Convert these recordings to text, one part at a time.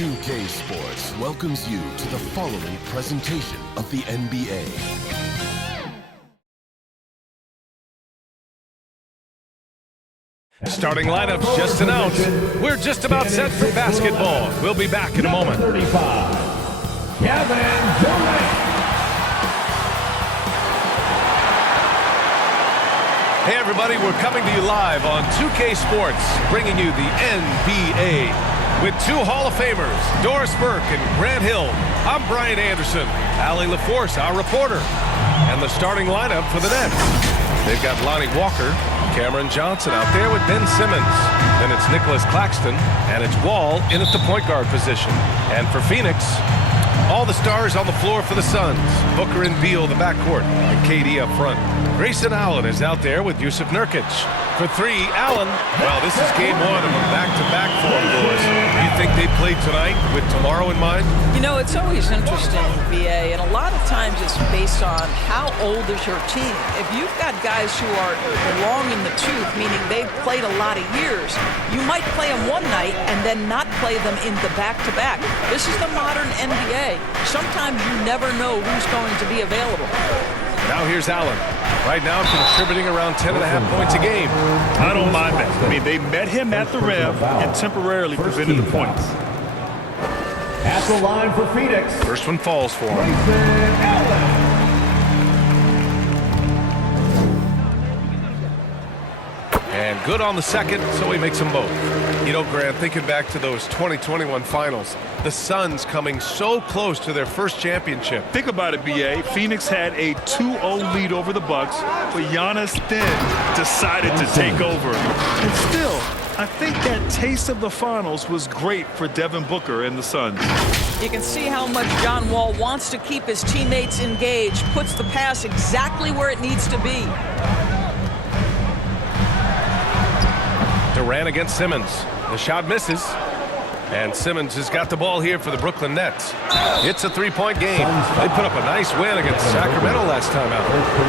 2K Sports welcomes you to the following presentation of the NBA. Starting lineups just announced. We're just about set for basketball. We'll be back in a moment. 35, Kevin Durant. Hey everybody, we're coming to you live on 2K Sports, bringing you the NBA with two Hall of Famers, Doris Burke and Grant Hill. I'm Brian Anderson, Allie LaForce, our reporter, and the starting lineup for the Nets. They've got Lonnie Walker, Cameron Johnson out there with Ben Simmons. Then it's Nicholas Claxton, and it's Wall in at the point guard position. And for Phoenix, all the stars on the floor for the Suns. Booker and Beal, the backcourt, and KD up front. Grayson Allen is out there with Yusuf Nurkic. For three, Allen. Well, this is game one of a back-to-back form, Doris. Do you think they played tonight with tomorrow in mind? You know, it's always interesting, BA, and a lot of times it's based on how old is your team. If you've got guys who are long in the tooth, meaning they've played a lot of years, you might play them one night and then not play them in the back-to-back. This is the modern NBA. Sometimes you never know who's going to be available. Now here's Allen. Right now contributing around 10.5 points a game. I don't mind that. I mean, they met him at the rim and temporarily prevented the points. At the line for Phoenix. First one falls for him. Grayson Allen. And good on the second, so he makes them both. You know, Grant, thinking back to those 2021 finals, the Suns coming so close to their first championship. Think about it, BA. Phoenix had a 2-0 lead over the Bucks, but Giannis then decided to take over. And still, I think that taste of the finals was great for Devin Booker and the Suns. You can see how much John Wall wants to keep his teammates engaged, puts the pass exactly where it needs to be. Durant against Simmons. The shot misses. And Simmons has got the ball here for the Brooklyn Nets. It's a three-point game. They put up a nice win against Sacramento last time out.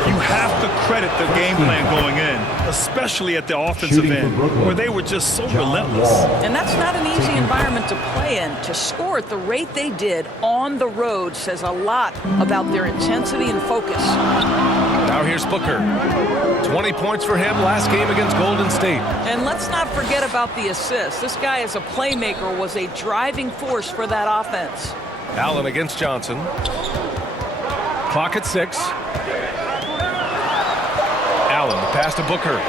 You have to credit the game plan going in, especially at the offensive end, where they were just so relentless. And that's not an easy environment to play in. To score at the rate they did on the road says a lot about their intensity and focus. Now here's Booker. 20 points for him last game against Golden State. And let's not forget about the assist. This guy as a playmaker was a driving force for that offense. Allen against Johnson. Clock at 6. Allen, the pass to Booker.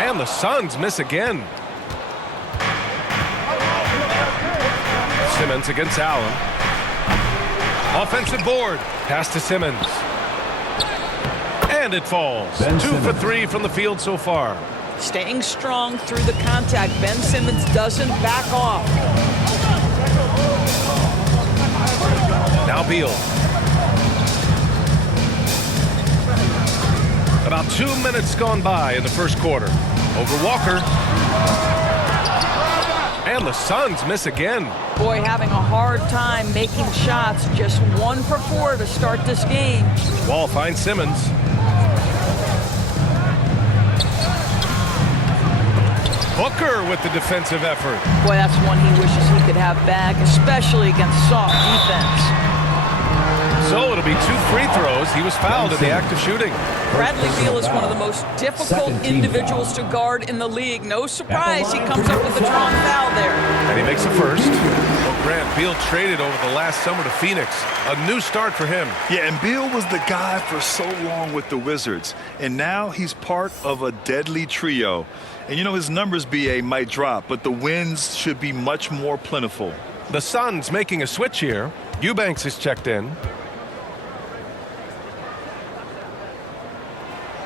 And the Suns miss again. Simmons against Allen. Offensive board. Pass to Simmons. And it falls. 2 for 3 from the field so far. Staying strong through the contact. Ben Simmons doesn't back off. Now Beal. About 2 minutes gone by in the first quarter. Over Walker. And the Suns miss again. Boy, having a hard time making shots. Just 1 for 4 to start this game. Wall finds Simmons. Booker with the defensive effort. Boy, that's one he wishes he could have back, especially against soft defense. So it'll be 2 free throws. He was fouled in the act of shooting. Bradley Beal is one of the most difficult individuals to guard in the league. No surprise he comes up with a drawn foul there. And he makes the first. Well, Grant, Beal traded over the last summer to Phoenix. A new start for him. Yeah, and Beal was the guy for so long with the Wizards. And now he's part of a deadly trio. And you know, his numbers, BA, might drop, but the wins should be much more plentiful. The Suns making a switch here. Eubanks is checked in.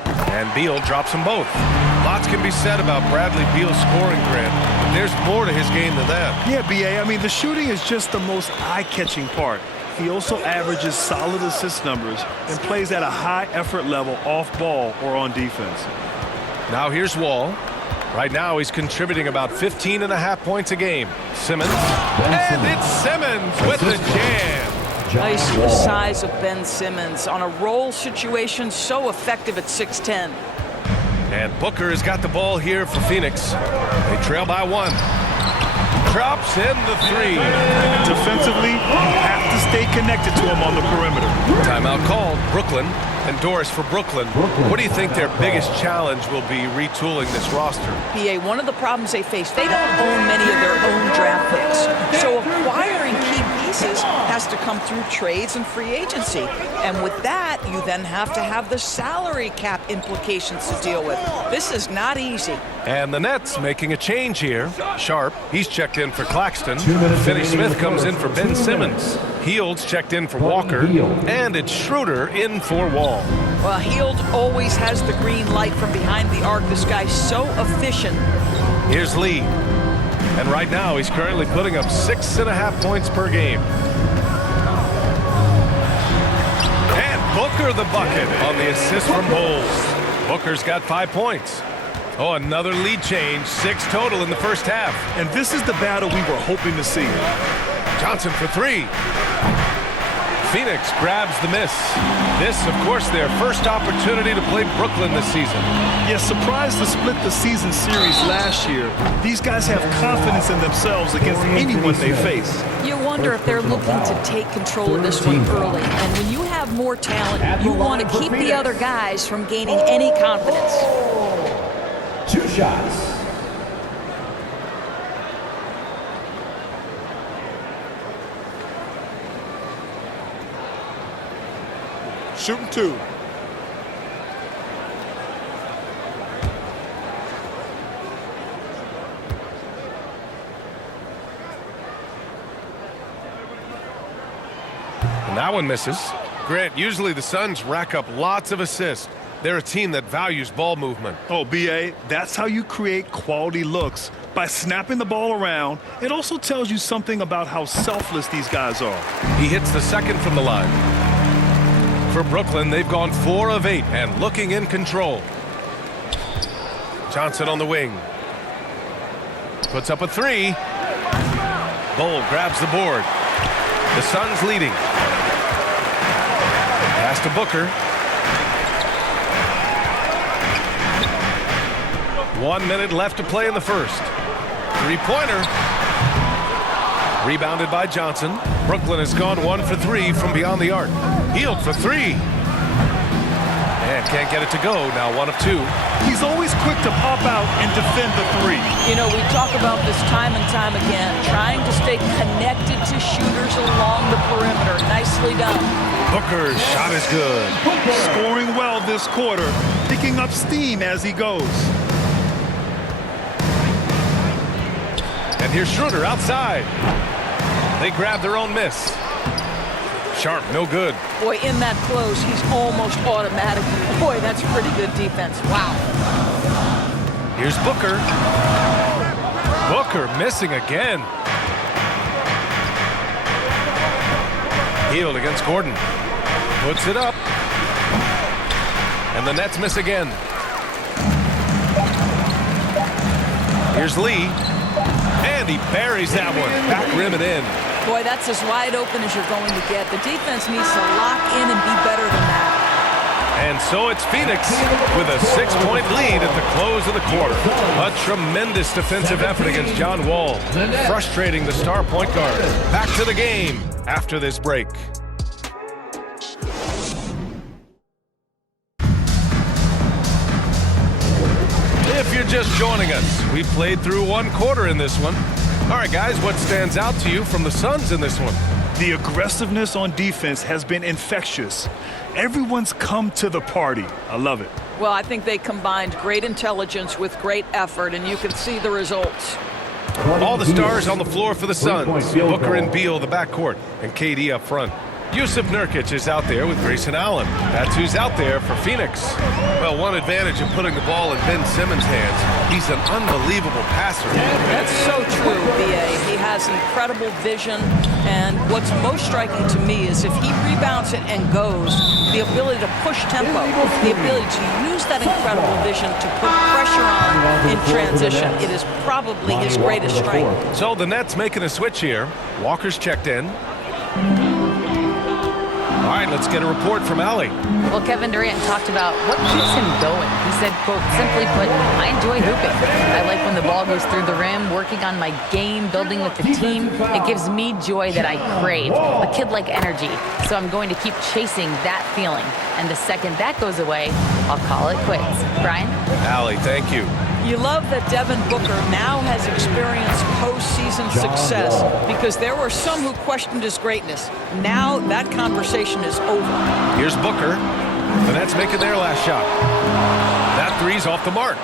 And Beal drops them both. Lots can be said about Bradley Beal's scoring, Grant, but there's more to his game than that. Yeah, BA, I mean, the shooting is just the most eye-catching part. He also averages solid assist numbers and plays at a high effort level off ball or on defense. Now here's Wall. Right now he's contributing about 15.5 points a game. Simmons. And it's Simmons with the jam. Nice the size of Ben Simmons on a roll situation, so effective at 6'10". And Booker has got the ball here for Phoenix. They trail by 1. Drops in the three. Defensively, you have to stay connected to him on the perimeter. Timeout called. Brooklyn. And Doris for Brooklyn. What do you think their biggest challenge will be retooling this roster? PA, one of the problems they face, they don't own many of their own draft picks. So acquiring key pieces has to come through trades and free agency. And with that, you then have to have the salary cap implications to deal with. This is not easy. And the Nets making a change here. Sharp, he's checked in for Claxton. Finney Smith comes in for Ben Simmons. Heald's checked in for Walker. And it's Schroeder in for Wall. Well, Hield always has the green light from behind the arc. This guy's so efficient. Here's Lee. And right now, he's currently putting up 6.5 points per game. And Booker the bucket on the assist from Bowles. Booker's got 5 points. Oh, another lead change. 6 total in the first half. And this is the battle we were hoping to see. Johnson for 3. Phoenix grabs the miss. This, of course, their first opportunity to play Brooklyn this season. Yes, surprised to split the season series last year. These guys have confidence in themselves against anyone they face. You wonder if they're looking to take control of this one early. And when you have more talent, you want to keep the other guys from gaining any confidence. 2 shots. Shooting 2. And that one misses. Grant, usually the Suns rack up lots of assists. They're a team that values ball movement. Oh, B.A., that's how you create quality looks. By snapping the ball around, it also tells you something about how selfless these guys are. He hits the second from the line. For Brooklyn, they've gone 4 of 8 and looking in control. Johnson on the wing. Puts up a 3. Bol grabs the board. The Suns leading. Pass to Booker. 1 minute left to play in the first. 3-pointer. Rebounded by Johnson. Brooklyn has gone 1 for 3 from beyond the arc. Hield for 3. And can't get it to go. Now 1 of 2. He's always quick to pop out and defend the 3. You know, we talk about this time and time again, trying to stay connected to shooters along the perimeter. Nicely done. Booker's shot is good. Scoring well this quarter, picking up steam as he goes. And here's Schroeder outside. They grab their own miss. Sharp, no good. Boy, in that close, he's almost automatic. Boy, that's pretty good defense. Wow. Here's Booker. Booker missing again. Hield against Gordon. Puts it up. And the Nets miss again. Here's Lee. And he buries that one. Back rim and in. Boy, that's as wide open as you're going to get. The defense needs to lock in and be better than that. And so it's Phoenix with a 6-point lead at the close of the quarter. A tremendous defensive effort against John Wall, frustrating the star point guard. Back to the game after this break. If you're just joining us, we played through 1 quarter in this one. All right, guys, what stands out to you from the Suns in this one? The aggressiveness on defense has been infectious. Everyone's come to the party. I love it. Well, I think they combined great intelligence with great effort, and you can see the results. All the stars on the floor for the Suns. Booker and Beal, the backcourt, and KD up front. Yusuf Nurkic is out there with Grayson Allen. That's who's out there for Phoenix. Well, one advantage of putting the ball in Ben Simmons' hands, he's an unbelievable passer. That's so true, B.A. He has incredible vision, and what's most striking to me is if he rebounds it and goes, the ability to push tempo, the ability to use that incredible vision to put pressure on in transition. It is probably his greatest strength. So the Nets making a switch here. Walker's checked in. All right, let's get a report from Allie. Well, Kevin Durant talked about what keeps him going. He said, quote, simply put, I enjoy hooping. I like when the ball goes through the rim, working on my game, building with the team. It gives me joy that I crave, a kid-like energy. So I'm going to keep chasing that feeling. And the second that goes away, I'll call it quits. Brian? Allie, thank you. You love that Devin Booker now has experienced postseason success because there were some who questioned his greatness. Now that conversation is over. Here's Booker. The Nets making their last shot. That three's off the mark.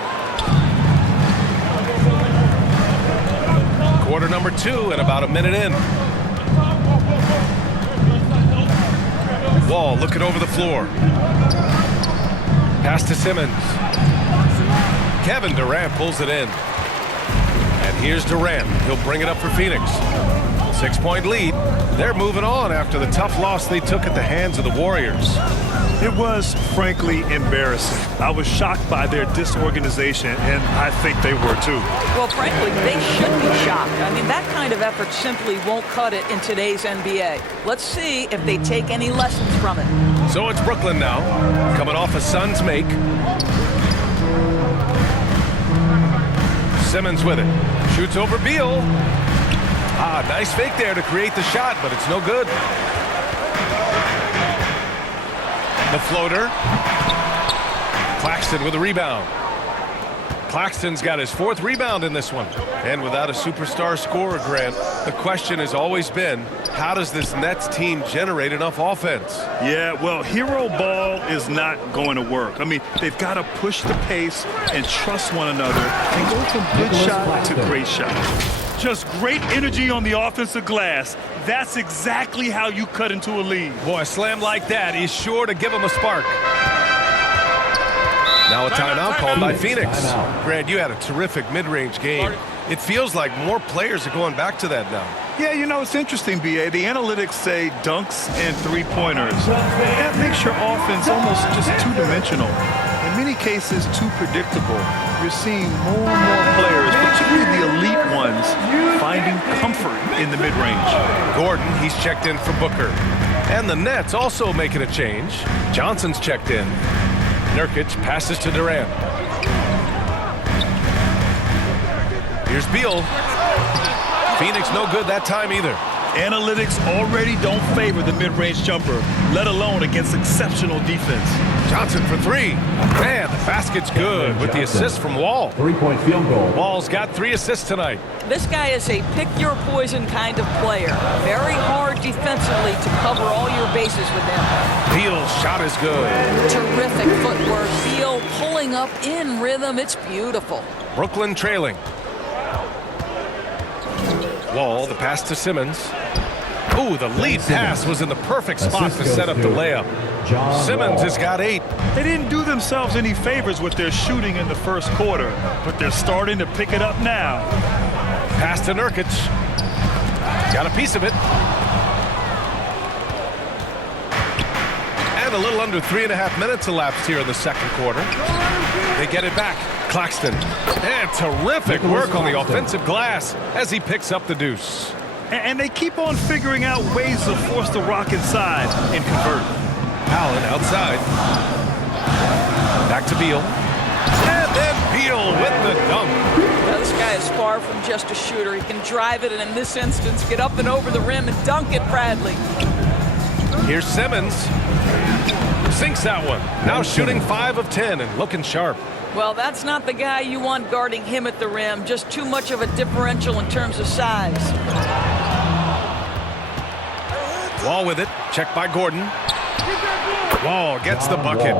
Quarter number 2 and about a minute in. Wall looking over the floor. Pass to Simmons. Kevin Durant pulls it in. And here's Durant. He'll bring it up for Phoenix. 6-point lead. They're moving on after the tough loss they took at the hands of the Warriors. It was, frankly, embarrassing. I was shocked by their disorganization, and I think they were too. Well, frankly, they should be shocked. I mean, that kind of effort simply won't cut it in today's NBA. Let's see if they take any lessons from it. So it's Brooklyn now, coming off a Suns make. Simmons with it. Shoots over Beal. Nice fake there to create the shot, but it's no good. The floater. Claxton with a rebound. Claxton's got his 4th rebound in this one. And without a superstar scorer, Grant, the question has always been, how does this Nets team generate enough offense? Yeah, well, hero ball is not going to work. I mean, they've got to push the pace and trust one another and go from good shot to great shot. Just great energy on the offensive glass. That's exactly how you cut into a lead. Boy, a slam like that is sure to give them a spark. Now a timeout called by Phoenix. Grant, you had a terrific mid-range game. It feels like more players are going back to that now. Yeah, you know, it's interesting, B.A. The analytics say dunks and three-pointers. That makes your offense almost just two-dimensional. In many cases, too predictable. You're seeing more and more players, particularly the elite ones, finding comfort in the mid-range. Gordon, he's checked in for Booker. And the Nets also making a change. Johnson's checked in. Nurkic passes to Durant. Here's Beal. Phoenix no good that time either. Analytics already don't favor the mid-range jumper, let alone against exceptional defense. Johnson for 3. Man, the basket's good with the assist from Wall. 3-point field goal. Wall's got 3 assists tonight. This guy is a pick-your-poison kind of player. Very hard defensively to cover all your bases with him. Beal's shot is good. Terrific footwork. Beal pulling up in rhythm. It's beautiful. Brooklyn trailing. Wall, the pass to Simmons. Ooh, the lead pass was in the perfect spot to set up the layup. Simmons has got 8. They didn't do themselves any favors with their shooting in the first quarter, but they're starting to pick it up now. Pass to Nurkic. Got a piece of it. And a little under 3.5 minutes elapsed here in the second quarter. They get it back. Claxton. And terrific work on the offensive glass as he picks up the deuce. And they keep on figuring out ways to force the rock inside and convert. Allen outside. Back to Beal. And then Beal with the dunk. Now, this guy is far from just a shooter. He can drive it and in this instance get up and over the rim and dunk it, Bradley. Here's Simmons. Sinks that one. Now shooting 5 of 10 and looking sharp. Well, that's not the guy you want guarding him at the rim. Just too much of a differential in terms of size. Wall with it. Checked by Gordon. Wall gets the bucket.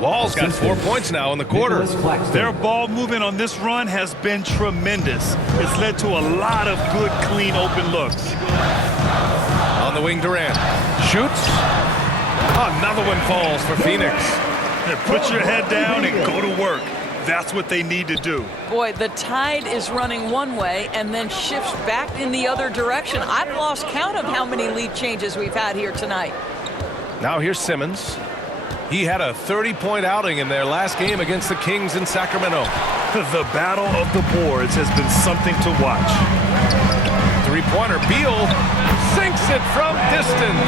Wall's got 4 points now in the quarter. Their ball movement on this run has been tremendous. It's led to a lot of good, clean, open looks. On the wing, Durant. Shoots. Another one falls for Phoenix. Put your head down and go to work. That's what they need to do. Boy, the tide is running one way and then shifts back in the other direction. I've lost count of how many lead changes we've had here tonight. Now here's Simmons. He had a 30-point outing in their last game against the Kings in Sacramento. The battle of the boards has been something to watch. Three-pointer. Beal sinks it from distance.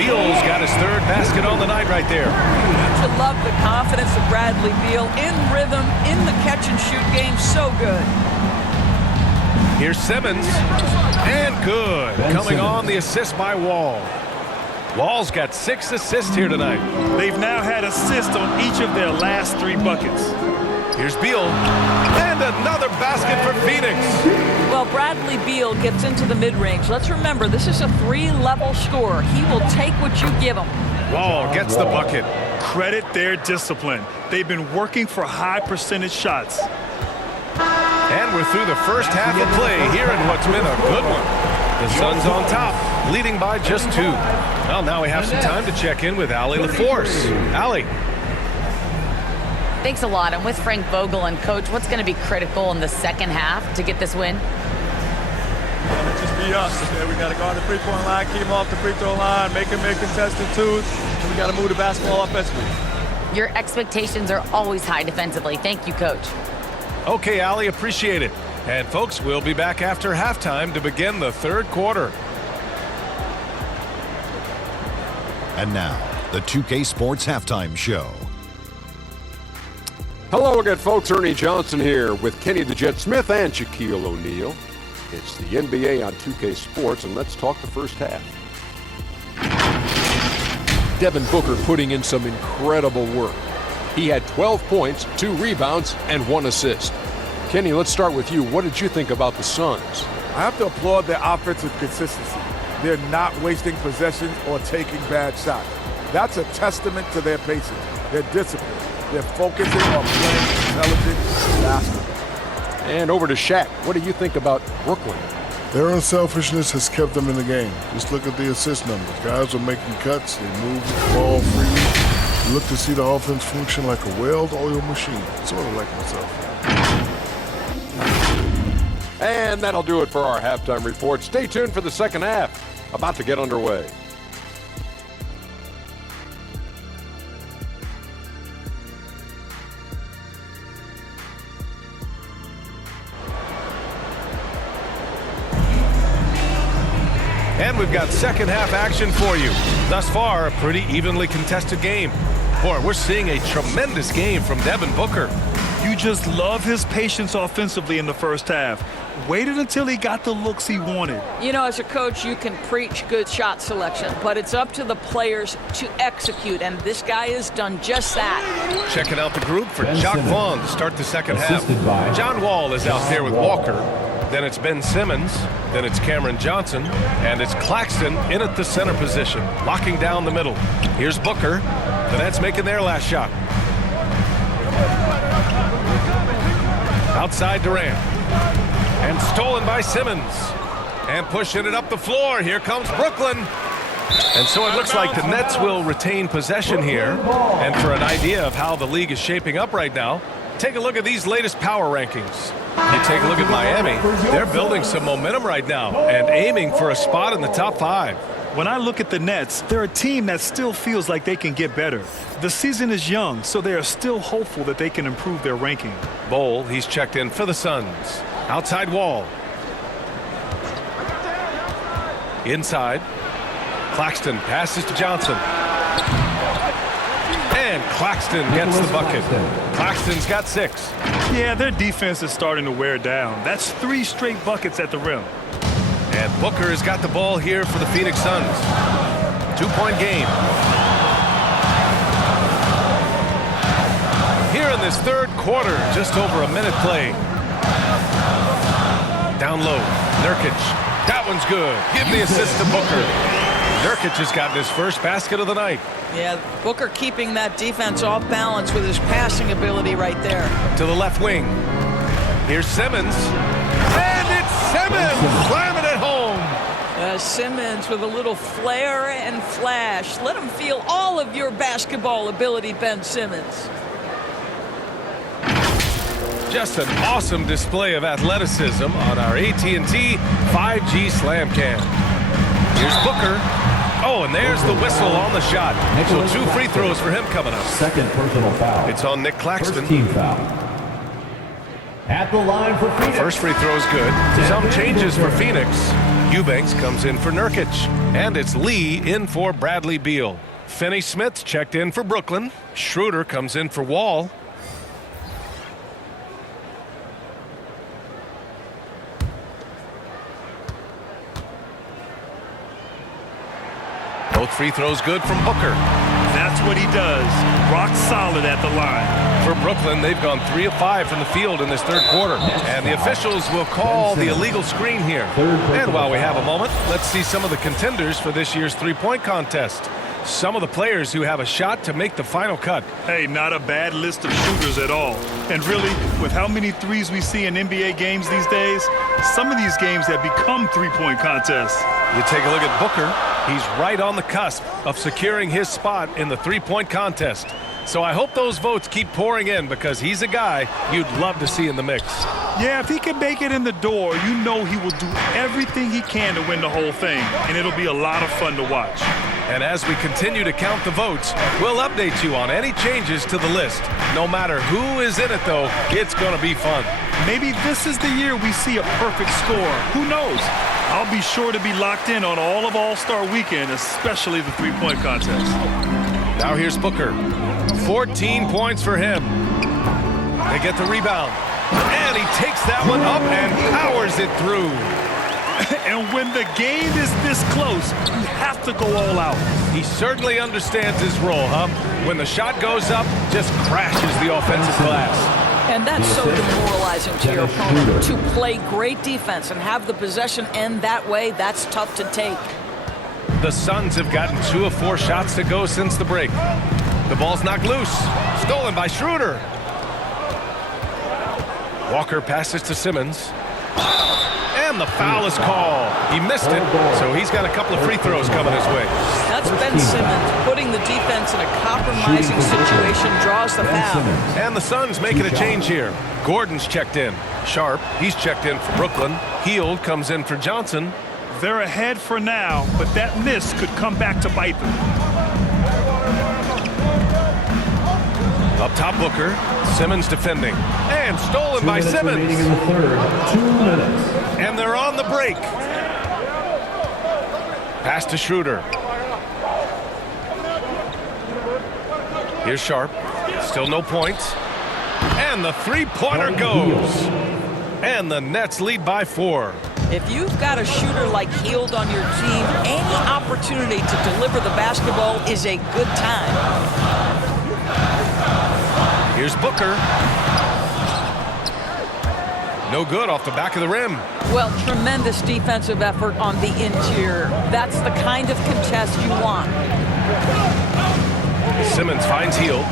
Beal's got his third basket on the night right there. You love the confidence of Bradley Beal in rhythm, in the catch-and-shoot game. So good. Here's Simmons. And good. Coming on the assist by Wall. Wall's got 6 assists here tonight. They've now had assists on each of their last 3 buckets. Here's Beal. And another basket for Phoenix. Well, Bradley Beal gets into the mid-range. Let's remember, this is a 3-level scorer. He will take what you give him. Wall gets the bucket. Credit their discipline. They've been working for high percentage shots. And we're through the first half of play here in what's been a good one. The Suns on top, leading by just 2. Well, now we have some time to check in with Allie LaForce. Allie. Thanks a lot. I'm with Frank Vogel. And, Coach, what's going to be critical in the second half to get this win? Just be us. We got to go on the three-point line, keep them off the free throw line, make them make contested twos, and we got to move the basketball offensively. Your expectations are always high defensively. Thank you, Coach. Okay, Allie, appreciate it. And, folks, we'll be back after halftime to begin the third quarter. And now, the 2K Sports Halftime Show. Hello again, folks. Ernie Johnson here with Kenny the Jet Smith and Shaquille O'Neal. It's the NBA on 2K Sports, and let's talk the first half. Devin Booker putting in some incredible work. He had 12 points, 2 rebounds, and 1 assist. Kenny, let's start with you. What did you think about the Suns? I have to applaud their offensive consistency. They're not wasting possessions or taking bad shots. That's a testament to their patience, their discipline. They're focusing on playing intelligent basketball. And over to Shaq. What do you think about Brooklyn? Their unselfishness has kept them in the game. Just look at the assist numbers. Guys are making cuts. They move the ball freely. You look to see the offense function like a well-oiled machine. Sort of like myself. And that'll do it for our halftime report. Stay tuned for the second half. About to get underway. And we've got second half action for you. Thus far, a pretty evenly contested game. Boy, we're seeing a tremendous game from Devin Booker. You just love his patience offensively in the first half. Waited until he got the looks he wanted. You know, as a coach, you can preach good shot selection, but it's up to the players to execute, and this guy has done just that. Checking out the group for Jacque Vaughn to start the second half. John Wall is out there with Walker. Then it's Ben Simmons. Then it's Cameron Johnson. And it's Claxton in at the center position, locking down the middle. Here's Booker. The Nets making their last shot. Outside Durant. And stolen by Simmons. And pushing it up the floor. Here comes Brooklyn. And so it looks like the Nets will retain possession here. And for an idea of how the league is shaping up right now, take a look at these latest power rankings. You take a look at Miami. They're building some momentum right now and aiming for a spot in the top 5. When I look at the Nets, they're a team that still feels like they can get better. The season is young, so they are still hopeful that they can improve their ranking. Bol, he's checked in for the Suns. Outside Wall. Inside. Claxton passes to Johnson. And Claxton gets the bucket. Claxton's got 6. Yeah, their defense is starting to wear down. That's 3 straight buckets at the rim. And Booker has got the ball here for the Phoenix Suns. 2-point game. Here in this third quarter, just over a minute play. Down low, Nurkic. That one's good. Give the assist to Booker. Nurkic has gotten his first basket of the night. Yeah, Booker keeping that defense off balance with his passing ability right there. To the left wing. Here's Simmons. And it's Simmons slamming it home. Simmons with a little flair and flash. Let him feel all of your basketball ability, Ben Simmons. Just an awesome display of athleticism on our AT&T 5G Slam Cam. Here's Booker. Oh, and there's the whistle on the shot. So 2 free throws for him coming up. Second personal foul. It's on Nick Claxton. First team foul. At the line for Phoenix. First free throw is good. Some changes for Phoenix. Eubanks comes in for Nurkic. And it's Lee in for Bradley Beal. Finney-Smith checked in for Brooklyn. Schroeder comes in for Wall. Both free throws good from Booker. That's what he does. Rock solid at the line. For Brooklyn, they've gone 3 of 5 from the field in this third quarter. And the officials will call the illegal screen here. And while we have a moment, let's see some of the contenders for this year's three-point contest. Some of the players who have a shot to make the final cut. Hey, not a bad list of shooters at all. And really, with how many threes we see in NBA games these days, some of these games have become three-point contests. You take a look at Booker. He's right on the cusp of securing his spot in the three-point contest. So I hope those votes keep pouring in because he's a guy you'd love to see in the mix. Yeah, if he can make it in the door, you know he will do everything he can to win the whole thing. And it'll be a lot of fun to watch. And as we continue to count the votes, we'll update you on any changes to the list. No matter who is in it, though, it's going to be fun. Maybe this is the year we see a perfect score. Who knows? I'll be sure to be locked in on all of All-Star Weekend, especially the three-point contest. Now here's Booker. 14 points for him. They get the rebound. And he takes that one up and powers it through. And when the game is this close, you have to go all out. He certainly understands his role, huh? When the shot goes up, just crashes the offensive glass. And that's so demoralizing to your opponent. To play great defense and have the possession end that way, that's tough to take. The Suns have gotten 2 of 4 shots to go since the break. The ball's knocked loose. Stolen by Schroeder. Walker passes to Simmons. And the foul is called. He missed it, so he's got a couple of free throws coming his way. That's Ben Simmons putting the defense in a compromising situation, draws the foul. And the Suns making a change here. Gordon's checked in. Sharp, he's checked in for Brooklyn. Hield comes in for Johnson. They're ahead for now, but that miss could come back to bite them. Up top, Booker. Simmons defending. And stolen by Simmons. In the third. 2 minutes. And they're on the break. Pass to Schroeder. Here's Sharp. Still no points. And the three-pointer goes. And the Nets lead by 4. If you've got a shooter like Hield on your team, any opportunity to deliver the basketball is a good time. Here's Booker. No good off the back of the rim. Well, tremendous defensive effort on the interior. That's the kind of contest you want. Simmons finds Hield.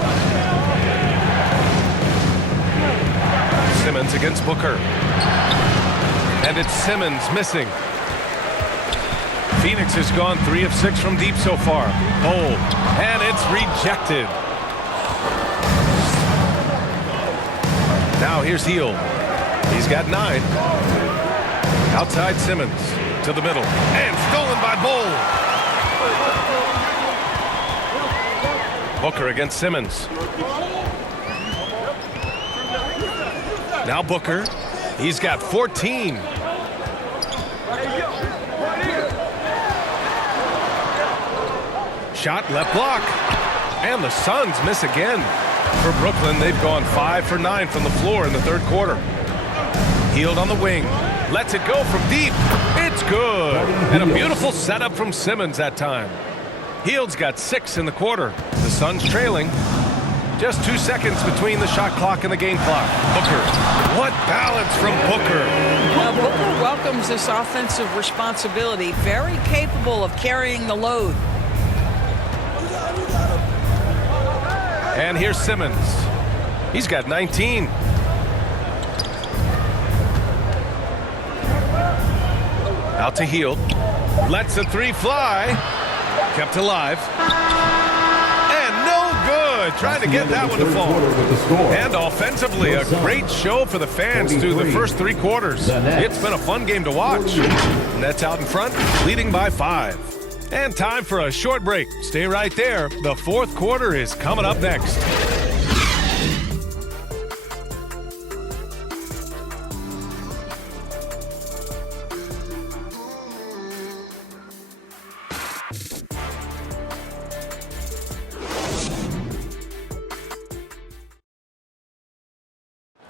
Simmons against Booker. And it's Simmons missing. Phoenix has gone 3 of 6 from deep so far. Bold. And it's rejected. Now here's Hield. He's got 9. Outside Simmons to the middle. And stolen by Bold. Booker against Simmons. Now Booker. He's got 14. Shot left block. And the Suns miss again. For Brooklyn, they've gone 5 for 9 from the floor in the third quarter. Hield on the wing. Lets it go from deep. It's good. And a beautiful setup from Simmons that time. Hield's got 6 in the quarter. The Suns trailing. Just 2 seconds between the shot clock and the game clock. Booker. What balance from Booker. Now, Booker welcomes this offensive responsibility. Very capable of carrying the load. And here's Simmons. He's got 19. Out to Hield. Lets the 3 fly. Kept alive. And no good. Trying to get that one to fall. And offensively, a great show for the fans through the first 3 quarters. It's been a fun game to watch. Nets out in front, leading by 5. And time for a short break. Stay right there. The fourth quarter is coming up next.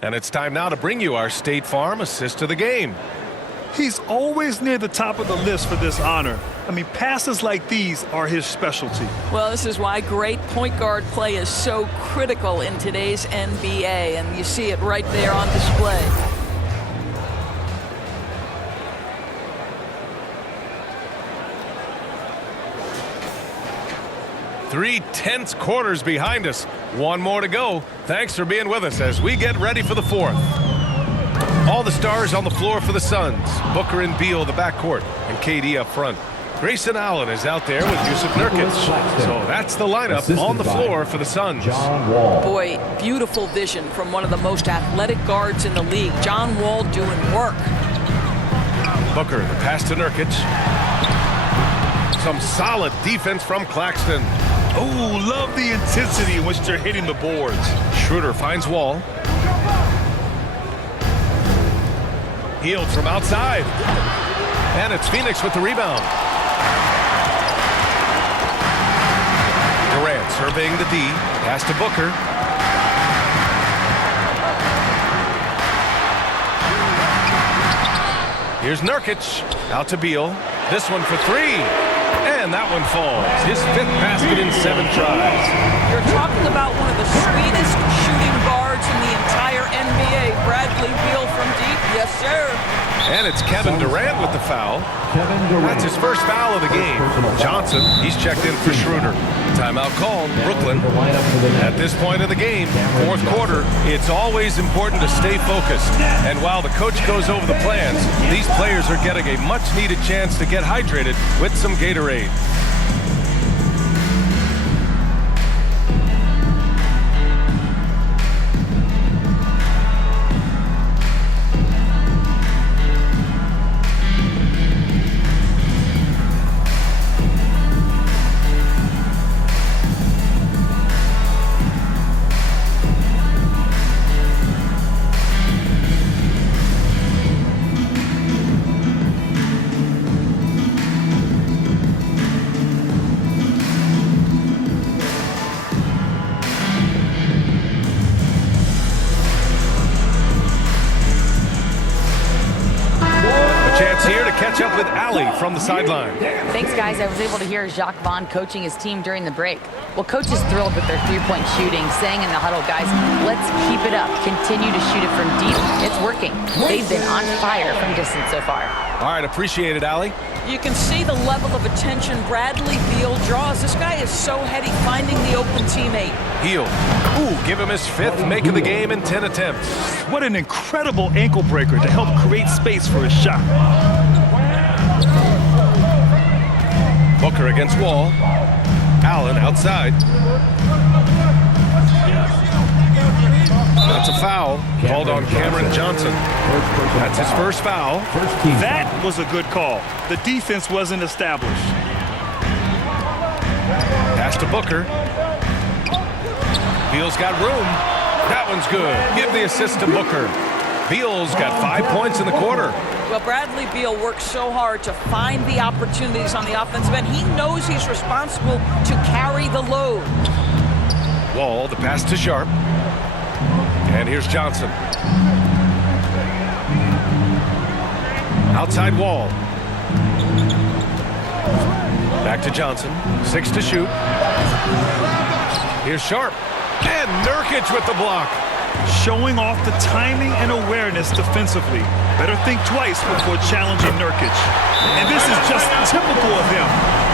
And it's time now to bring you our State Farm assist of the game. He's always near the top of the list for this honor. I mean, passes like these are his specialty. Well, this is why great point guard play is so critical in today's NBA, and you see it right there on display. Three tense quarters behind us. One more to go. Thanks for being with us as we get ready for the fourth. All the stars on the floor for the Suns. Booker and Beal, the backcourt, and KD up front. Grayson Allen is out there with Jusuf Nurkic. So that's the lineup on the floor for the Suns. Boy, beautiful vision from one of the most athletic guards in the league. John Wall doing work. Booker, the pass to Nurkic. Some solid defense from Claxton. Oh, love the intensity in which they're hitting the boards. Schroeder finds Wall. Healed from outside. And it's Phoenix with the rebound. Durant surveying the D. Pass to Booker. Here's Nurkic. Out to Beal. This one for three. And that one falls. His fifth basket in 7 tries. You're talking about one of the sweetest shooting guards in the entire NBA. Bradley Beal from deep. Yes, sir. And it's Kevin Durant with the foul. That's his first foul of the game. Johnson, he's checked in for Schroeder. Timeout called, Brooklyn. At this point of the game, fourth quarter, it's always important to stay focused. And while the coach goes over the plans, these players are getting a much-needed chance to get hydrated with some Gatorade. Here to catch up with Allie from the sideline. Thanks, guys. I was able to hear Jacques Vaughn coaching his team during the break. Well, coach is thrilled with their three-point shooting, saying in the huddle, guys, let's keep it up. Continue to shoot it from deep. It's working. They've been on fire from distance so far. All right, appreciate it, Allie. You can see the level of attention Bradley Beal draws. This guy is so heady finding the open teammate. Beal. Ooh, give him his fifth make of the game in 10 attempts. What an incredible ankle breaker to help create space for his shot. Booker against Wall. Allen outside. That's a foul called on Cameron Johnson. That's his first foul. That was a good call. The defense wasn't established. Pass to Booker. Beal's got room. That one's good. Give the assist to Booker. Beal's got 5 points in the quarter. Well, Bradley Beal works so hard to find the opportunities on the offensive end. He knows he's responsible to carry the load. Wall, the pass to Sharp. And here's Johnson. Outside Wall. Back to Johnson. 6 to shoot. Here's Sharp. And Nurkic with the block. Showing off the timing and awareness defensively. Better think twice before challenging Nurkic. And this is just typical of him.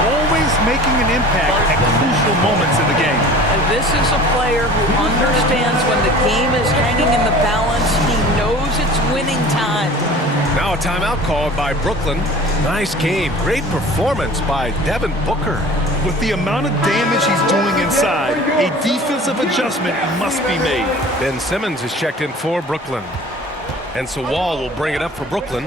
Always making an impact at crucial moments in the game. And this is a player who understands when the game is hanging in the balance. He knows it's winning time. Now a timeout called by Brooklyn. Nice game. Great performance by Devin Booker. With the amount of damage he's doing inside, a defensive adjustment must be made. Ben Simmons is checked in for Brooklyn. And so Wall will bring it up for Brooklyn.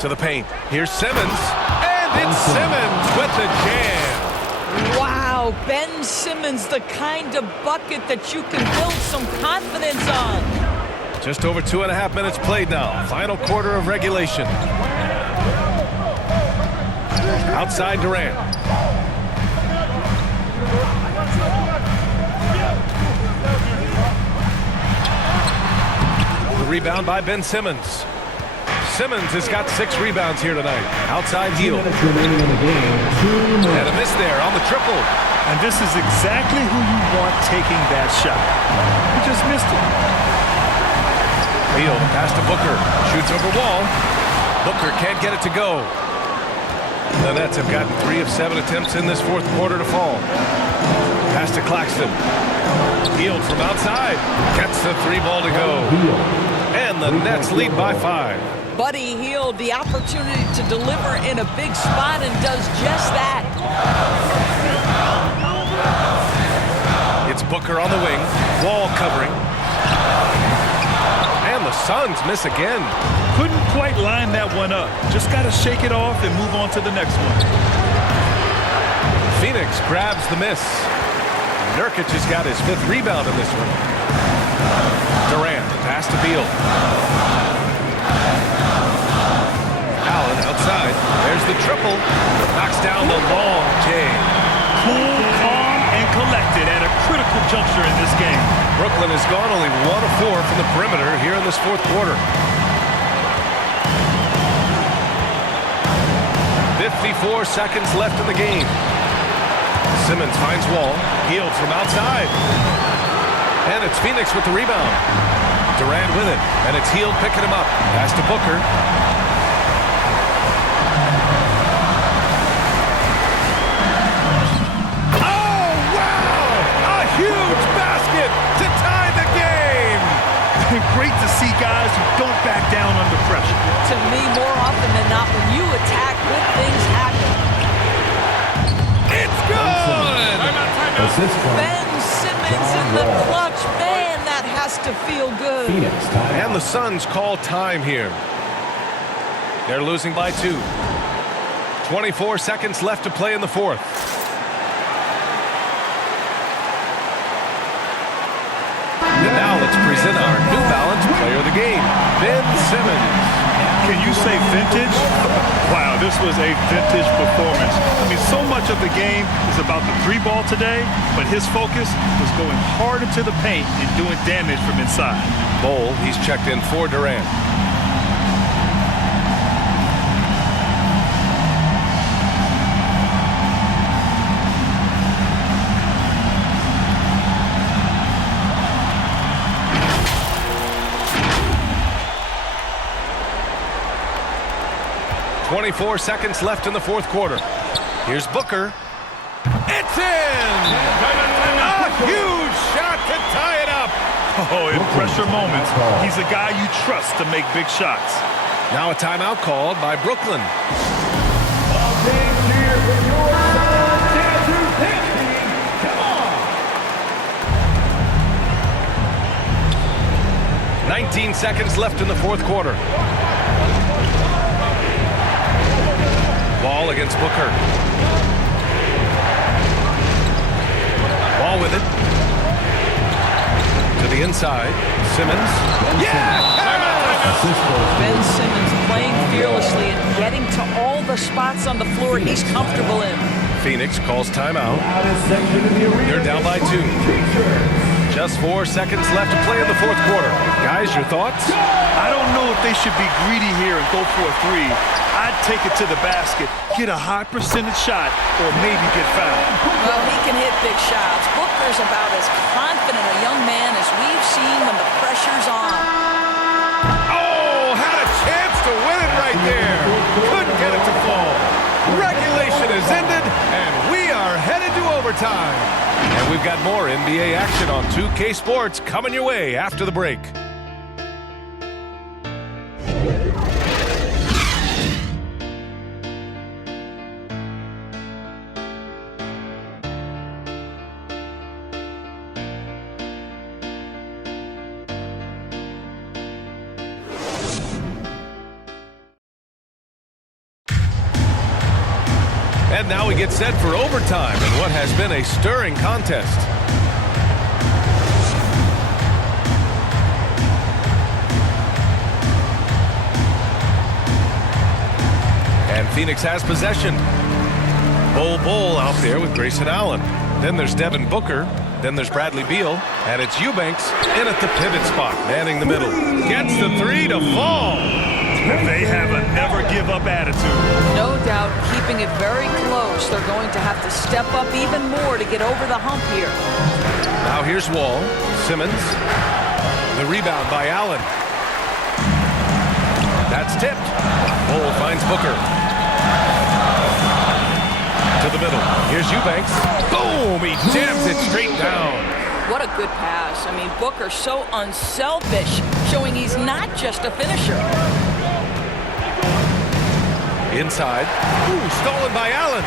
To the paint. Here's Simmons. And it's Simmons with the jam. Wow, Ben Simmons, the kind of bucket that you can build some confidence on. Just over 2.5 minutes played now. Final quarter of regulation. Outside Durant. rebound by Ben Simmons. Simmons has got 6 rebounds here tonight. Outside heel. And a miss there on the triple. And this is exactly who you want taking that shot. He just missed it. Beal pass to Booker. Shoots over Wall. Booker can't get it to go. The Nets have gotten 3 of 7 attempts in this fourth quarter to fall. Pass to Claxton. Hield from outside. Gets the 3 ball to go. And the Nets lead by 5. Buddy Hield, the opportunity to deliver in a big spot, and does just that. It's Booker on the wing. Wall covering. And the Suns miss again. Couldn't quite line that one up. Just got to shake it off and move on to the next one. Phoenix grabs the miss. Nurkic has got his 5th rebound in this one. Durant, pass to Beal. Allen outside. There's the triple. Knocks down the long J. Cool, calm, and collected at a critical juncture in this game. Brooklyn has gone only 1 of 4 from the perimeter here in this fourth quarter. 54 seconds left in the game. Simmons finds Wall. Hield from outside. And it's Phoenix with the rebound. Durant with it. And it's Hield picking him up. Pass to Booker. Oh, wow! A huge basket to tie the game! Great to see guys who don't back down under pressure. To me, more often than not, when you attack, good things happen. It's good! Ben Simmons in the clutch. Man, that has to feel good. And the Suns call time here. They're losing by 2. 24 seconds left to play in the fourth. And now let's present our New Balance player of the game, Ben Simmons. Can you say vintage? Wow, this was a vintage performance. I mean, so much of the game is about the 3 ball today, but his focus was going hard into the paint and doing damage from inside. Bol, he's checked in for Durant. .24 seconds left in the fourth quarter. Here's Booker. It's in! A huge shot to tie it up! Oh, in pressure moments, he's a guy you trust to make big shots. Now a timeout called by Brooklyn. 19 seconds left in the fourth quarter. Ball against Booker. Ball with it. To the inside. Simmons. Yeah! Ben Simmons playing fearlessly and getting to all the spots on the floor he's comfortable in. Phoenix calls timeout. They're down by 2. Just 4 seconds left to play in the fourth quarter. Guys, your thoughts? I don't know if they should be greedy here and go for a 3. I'd take it to the basket, get a high percentage shot, or maybe get fouled. Well, he can hit big shots. Booker's about as confident a young man as we've seen when the pressure's on. Oh, had a chance to win it right there. Couldn't get it to fall. Regulation is ended, and we are headed to overtime. And we've got more NBA action on 2K Sports coming your way after the break. And now we get set for overtime in what has been a stirring contest. And Phoenix has possession. Bol out there with Grayson Allen. Then there's Devin Booker. Then there's Bradley Beal. And it's Eubanks in at the pivot spot, manning the middle. Gets the three to fall. They have a never-give-up attitude. No doubt, keeping it very close. They're going to have to step up even more to get over the hump here. Now here's Wall. Simmons. The rebound by Allen. That's tipped. Bull finds Booker. To the middle. Here's Eubanks. Boom! He jams it straight down. What a good pass. I mean, Booker so unselfish, showing he's not just a finisher. Inside. Ooh, stolen by Allen.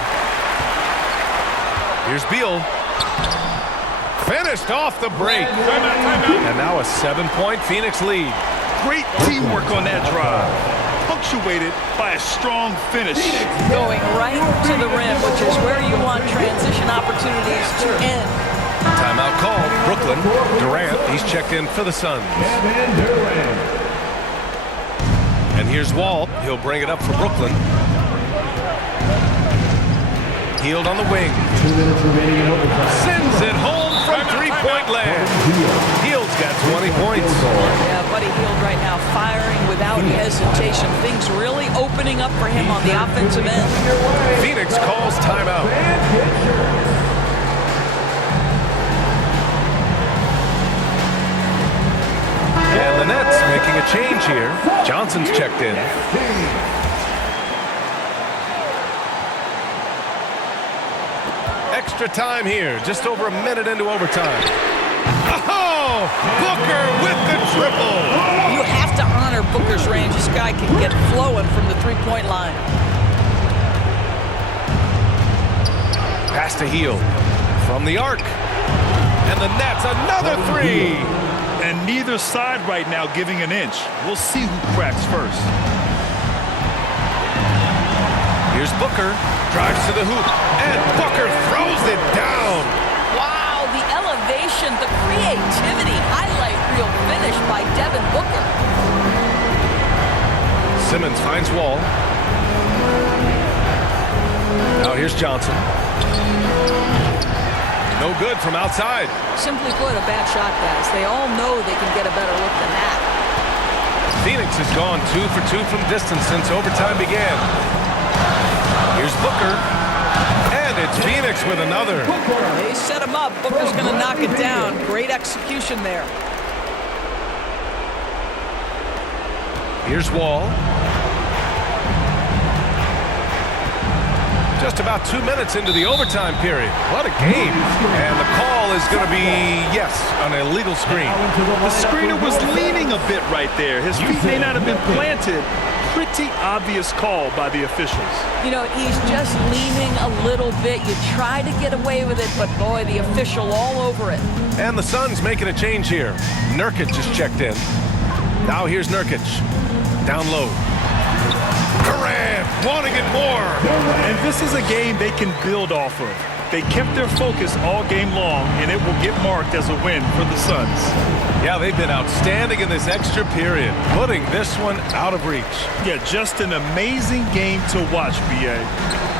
Here's Beal. Finished off the break. And now a 7-point Phoenix lead. Great teamwork on that drive, punctuated by a strong finish. Going right to the rim, which is where you want transition opportunities to end. Timeout call. Brooklyn. Durant, he's checked in for the Suns. And here's Wall. He'll bring it up for Brooklyn. Hield on the wing. 2 minutes remaining in overtime. Sends it home from three-point land. Hield's got 20 points. Yeah, Buddy Hield right now firing without hesitation. Things really opening up for him on the offensive end. Phoenix calls timeout. And the Nets making a change here. Johnson's checked in. Extra time here, just over a minute into overtime. Oh! Booker with the triple! You have to honor Booker's range. This guy can get flowing from the three-point line. Pass to Hield from the arc. And the Nets, another three! And neither side right now giving an inch. We'll see who cracks first. Here's Booker, drives to the hoop, and Booker throws it down. Wow, the elevation, the creativity, highlight reel finish by Devin Booker. Simmons finds Wall. Now here's Johnson. No good from outside. Simply put, a bad shot, guys. They all know they can get a better look than that. Phoenix has gone 2 for 2 from distance since overtime began. Here's Booker. And it's Phoenix with another. They set him up. Booker's going to knock it down. Great execution there. Here's Wall. Just about 2 minutes into the overtime period. What a game. And the call is going to be, yes, an illegal screen. The screener was leaning a bit right there. His feet may not have been planted. Pretty obvious call by the officials. You know, he's just leaning a little bit. You try to get away with it, but boy, the official all over it. And the Suns making a change here. Nurkic just checked in. Now here's Nurkic. Down low. Durant wanting it more. And this is a game they can build off of. They kept their focus all game long, and it will get marked as a win for the Suns. Yeah, they've been outstanding in this extra period, putting this one out of reach. Yeah, just an amazing game to watch, B.A.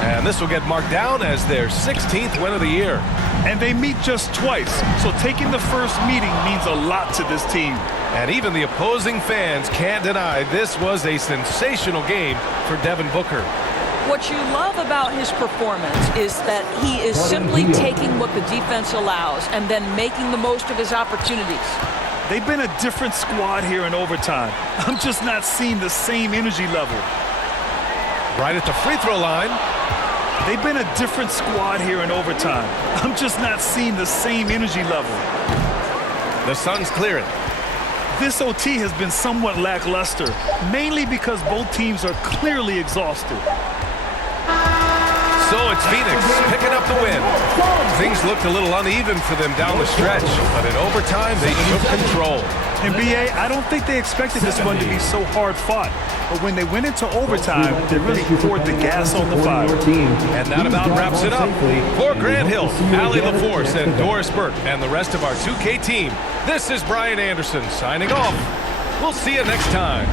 And this will get marked down as their 16th win of the year. And they meet just twice, so taking the first meeting means a lot to this team. And even the opposing fans can't deny this was a sensational game for Devin Booker. What you love about his performance is that he is simply taking what the defense allows and then making the most of his opportunities. They've been a different squad here in overtime. I'm just not seeing the same energy level. Right at the free throw line. They've been a different squad here in overtime. I'm just not seeing the same energy level. The Suns clear it. This OT has been somewhat lackluster, mainly because both teams are clearly exhausted. So it's Phoenix picking up the win. Things looked a little uneven for them down the stretch, but in overtime they took control. And B.A., I don't think they expected this one to be so hard-fought. But when they went into overtime, they really poured the gas on the fire. And that about wraps it up. For Grant Hill, Allie LaForce, and Doris Burke, and the rest of our 2K team, this is Brian Anderson signing off. We'll see you next time.